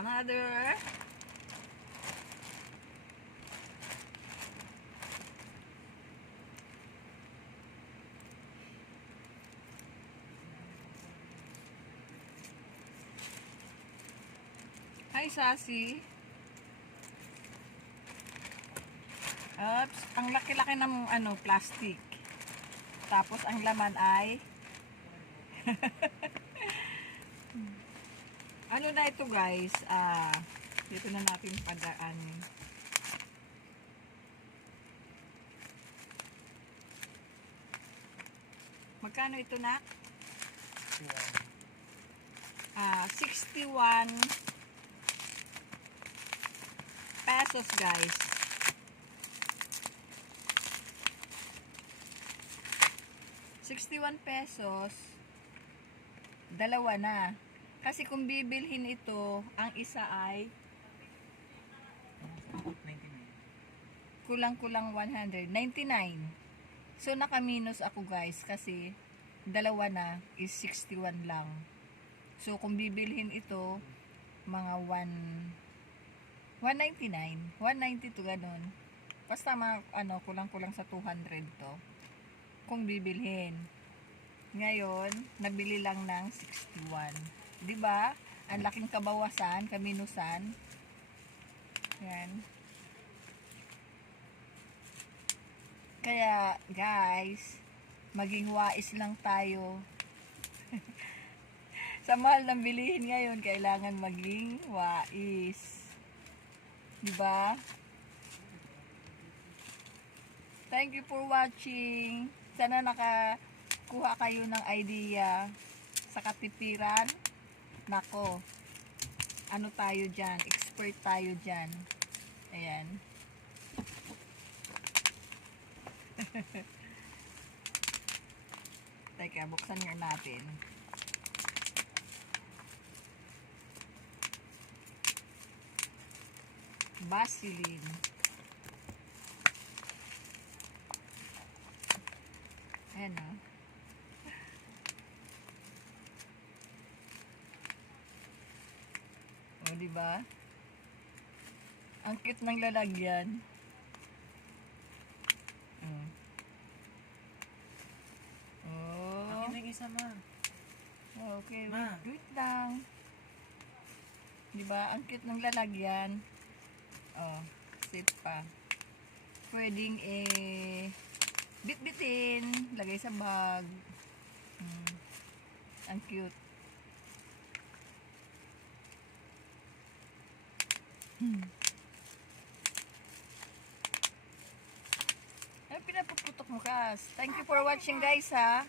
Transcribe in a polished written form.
Another. Hi, Sassy. Oops, ang laki-laki ng plastic. Tapos ang laman ay ano na ito, guys? Dito na natin padaanin. Magkano ito, na? 61 pesos, guys. ₱61, dalawa na. Kasi kung bibilhin ito, ang isa ay kulang-kulang 199. So nakaminus ako, guys, kasi dalawa na is 61 lang. So kung bibilhin ito, mga 199, 192 ganun. Basta mga kulang-kulang sa 200 to. Kung bibilhin. Ngayon, nabili lang ng 61. 'Di ba? Ang laking kabawasan, kaminusan. Yan. Kaya, guys, maging wais lang tayo. Sa mahal ng bilihin ngayon, kailangan maging wais. 'Di ba? Thank you for watching. Sana nakakuha kayo ng idea sa katipiran. Nako, ano tayo dyan? Expert tayo dyan. Ayan. Teka, buksan nga natin. Vaseline. Ayan, o. O, diba? Ang cute ng lalagyan. Oh. Akin yung isa, ma. Okay, Ma. wait lang. Diba? Ang cute ng lalagyan. Oh, sit pa. Pwedeng bit-bitin, lagay sa bag. Ang cute. Ay, pinapuputok mo, Kas. Thank you for watching, guys, ha.